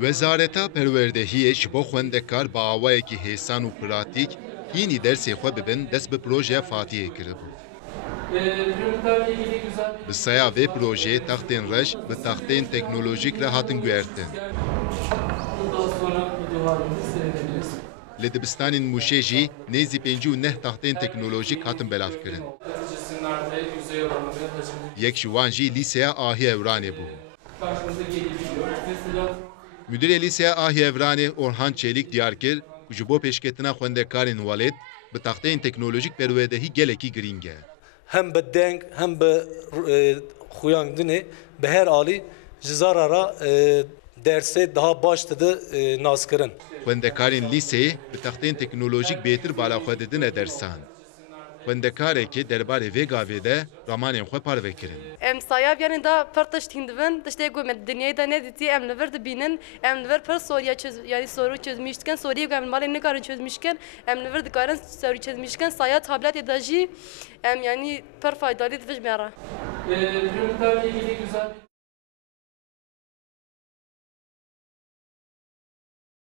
Wezareta Perwerdehiyê ji bo xwendekar bi awayekî hêsan û pratîk hînî dersê xwe bibin dest bi projeya Fatihê kiribû. Bi seya vê projeyê textên reş bi textên teknolojîk re hatin guhertin. Li dibistanên Mûşê jî nêzî 59 textên teknolojîk hatin belavkirin. Yek ji wan jî Lîseya Ahî Evranê bû. Müdîrê Lîseya Ahî Evranê Orhan Çêlik diyar kir ku ji bo pêşketina xwendekarên welêt bi texteyên teknolojîk perwerdehî gelekî giring e. Hem bi deng hem bi xuyandinê bi her alî ji zarara dersê daha baş dide naskirin. Xwendekarên lîseyê bi texteyên teknolojîk bêtir bala xwe didine dersan. Xwendekarekê derbarê vê gavê de ramanên xwe parve kirin. Em sayabyên da pir tiştîn dibin, tiştê ku me dinyayê de nedîtî em li vir dibînin, em li vir pir soruya yani soru çözmüş dikin, soruyê ku em malê nikarin çözmüş dikin, em li vir dikarin soru çözmüş dikin, saya tabletê de jî em yani pir faydalî divij me re.